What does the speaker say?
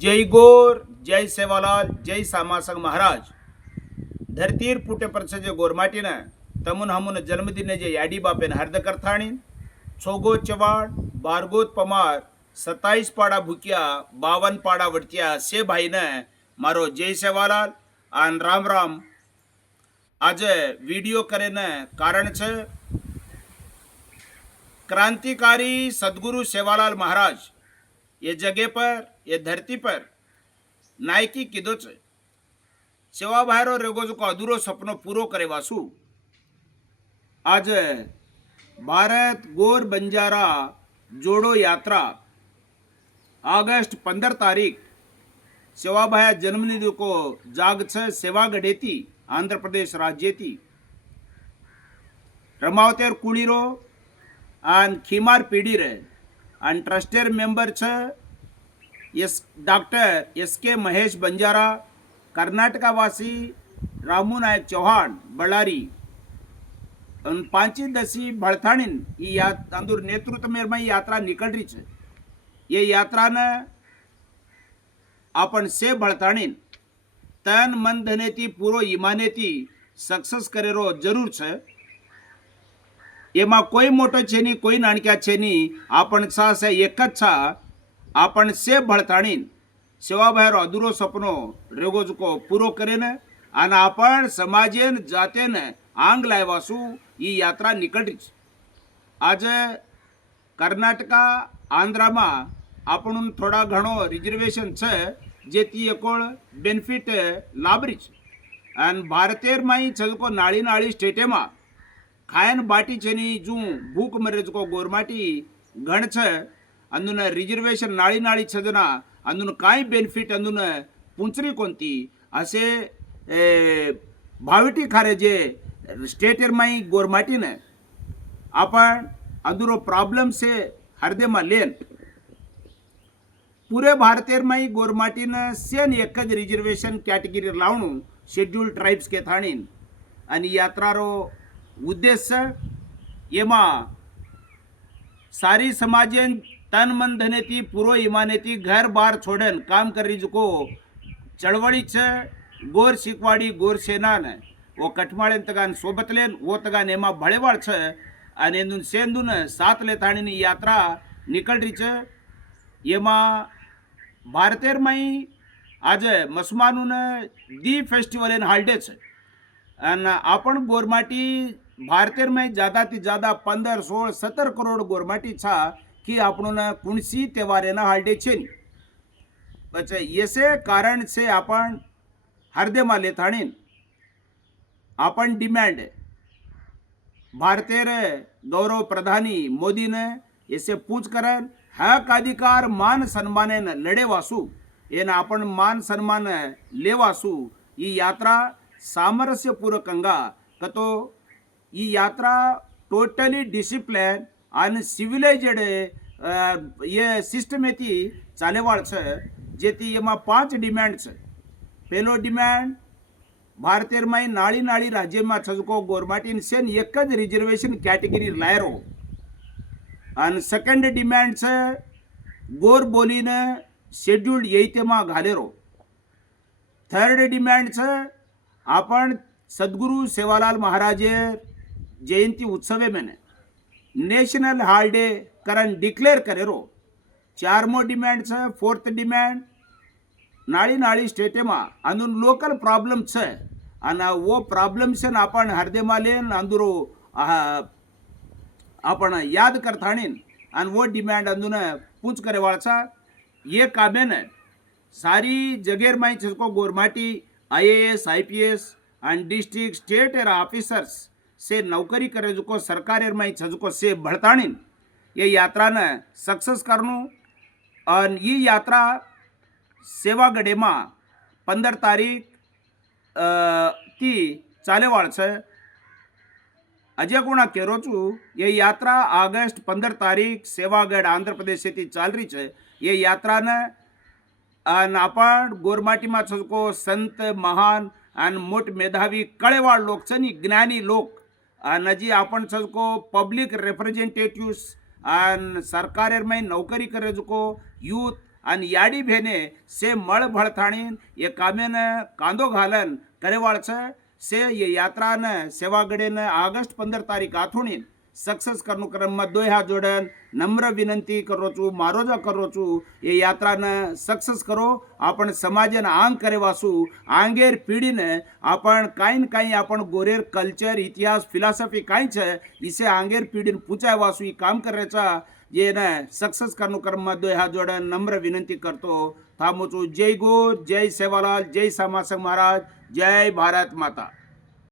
जय गोर जय सेवालाल जय सामासंग महाराज धरतीर पुटे परसे जे गोरमाटीने तमुन हमुन जन्मदिने जे याडी बापेन हर्द करथाणी छोगो चवाड बारगोत पमार 27 पाड़ा भूकिया 52 पाड़ा वटकिया से भाई ने मारो जय सेवालाल आन राम राम। आज वीडियो करे ने कारण छे क्रांतिकारी सदगुरु सेवालाल महाराज ये जगह पर ये धरती पर नायकी कीधो छे सेवा भाईरो रेगोज को अधूरो सपनो पूरो करे वासु आज भारत गोर बंजारा जोड़ो यात्रा ऑगस्ट 15 तारीख सेवा भाया जन्मदिन को जाग छे सेवा गढ़ेती आंध्र प्रदेश राज्येती रमावतेर कुळीरो आन खीमार पीढ़ी रे आन ट्रस्टेर मेंबर छे डॉक्टर एस.के. महेश बंजारा कर्नाटकावासी रामू नायक चौहान बಳ್ಳारी अन 5-10 भड़थाणीन अंदर नेतृत्व में यात्रा निकल रही है। ये यात्रा ने अपन से भड़थाणीन तन मन धनेती पूरो ईमानेती सक्सेस करेरो जरूर है। एमा कोई मोटो छे नहीं कोई नाणक्या छे नहीं आपण सास एक ज छा आपण से भड़ताणीन सेवा भाईरो अधूरो सपनो रेगोज को पूरो करीने अने आपण समाजेन जातेन आंग लाव्यासु ई यात्रा निकळ रही छे। आज कर्नाटका आंध्रा में आपण थोड़ा घणो रिजर्वेशन छे जेती एकोळ बेनिफिट लाभरी छे अने भारतेर माई छलको नाड़ी नाड़ी स्टेटे में खायन बाटी छेनी जू भूख मरेज को गोरमाटी गण छे अंदुन रिजर्वेशन नाड़ी नाड़ी छजना अंदुन काई बेनिफिट अंदुन पुंचरी कोणती असे भाविटी खारे जे स्टेटर माई गोरमाटी ने आपण अंदुरो प्रॉब्लम से हरदे में लेन पूरे भारतेर माई गोरमाटी ने सेन एक ज रिजर्वेशन कैटेगरी लावणु शेड्यूल ट्राइब्स के थाणीन आणि यात्रारो उद्देश्य एमा सारी समाजेन तन मन धनेती पूरो ईमानेती घर बार छोड़न काम करी जुको चळवळी छे गोर शिकवाड़ी गोर सेना ने वो कटमाळेन तगान सोबत लेन वो तगान एमा भळेवाळ छे अने एनुन सेंदुन सात लेथाणीनी यात्रा निकळ रही छे। एमा भारतेर माई आज मसमानुन दी फेस्टिवल एन हॉलिडे छे अने आपण गोरमाटी भारतेर में ज़्यादा थी ज़्यादा 15, 16, 17 करोड़ गोरमाटी छा कि आपणों कुणसी त्यौहार ना हॉलिडे छे नहीं बच्चे येसे कारण से आपण हरदे में लेथाणीन आपण डिमांड भारतेर गौरव प्रधानी मोदी ने ऐसे पूछ करन हक अधिकार मान सम्मान लड़े वासु एन आपण मान सम्मान लेवासु ये यात्रा सामरस्यपूर्वकंगा कतो ई यात्रा टोटली डिसिप्लिन और सिविलाइज्ड ये सिस्टमेती चालेवाळ छे जेती एमा 5 डिमांड छे। पहलो डिमांड भारतेर माई नाड़ी नाड़ी राज्य में छजको गोरमाटीन सेन एक ज रिजर्वेशन कैटेगरी लायरो और सेकंड डिमांड छे गोर बोली ने शेड्यूल्ड येते में घालेरो। थर्ड डिमांड छे आपण सदगुरु सेवालाल महाराजे जयंती उत्सवे में नेशनल हॉलिडे करन डिक्लेयर करेरो। 4मो डिमांड छे फोर्थ डिमांड नाड़ी नाड़ी स्टेटे में अंदुन लोकल प्रॉब्लम छे अने वो प्रॉब्लम से आपण हरदे में लेन अंदुरो आपण याद करथाणीन अने वो डिमांड अंदुन पूछ करे वाळा ये कामे ने सारी जगेर माई छको Gormati IAS IPS and district state एर ऑफिसर्स से नौकरी करे जो सरकार में छजको से भड़ताणीन ये यात्रा ने सक्सेस करनु और ये यात्रा सेवागढ़े में 15 तारीख की चालेवाळ छे। अजय गुणा केरो छू ये यात्रा ऑगस्ट 15 तारीख सेवागढ़ आंध्र प्रदेश से चाल रही है। ये यात्रा ने आपण गोरमाटी में छजको संत महान आणि मोठ मेधावी कळेवाळ लोक छे नी ज्ञानी लोक नजी आपण छजको पब्लिक रिप्रेजेंटेटिव्स आणि सरकारेर में नौकरी करे जुको यूथ आणि याडी भेने से मळ भळथाणीन ये कामेन कांदो घालन करेवाळचं से ये यात्रान सेवागडेन ऑगस्ट 15 तारीख आथुणीन सक्सेस करनो क्रम में 2 हाथ जोड़न नम्र विनंती करो छू मारोजा करो छू ये यात्रा ने सक्सेस करो आपण समाजन आंग करे वासू आंगेर पीढ़ी ने आपण काई आपण गोरेर कल्चर इतिहास फिलॉसफी काई छे इसे आंगेर पीढ़ी पूछाय वासू ई काम करायचा ये ने सक्सेस करनो क्रम में 2 हाथ जोड़न नम्र विनंती करतो थामो छू। जय गौर, जय सेवालाल, जय समासंग महाराज, जय भारत माता।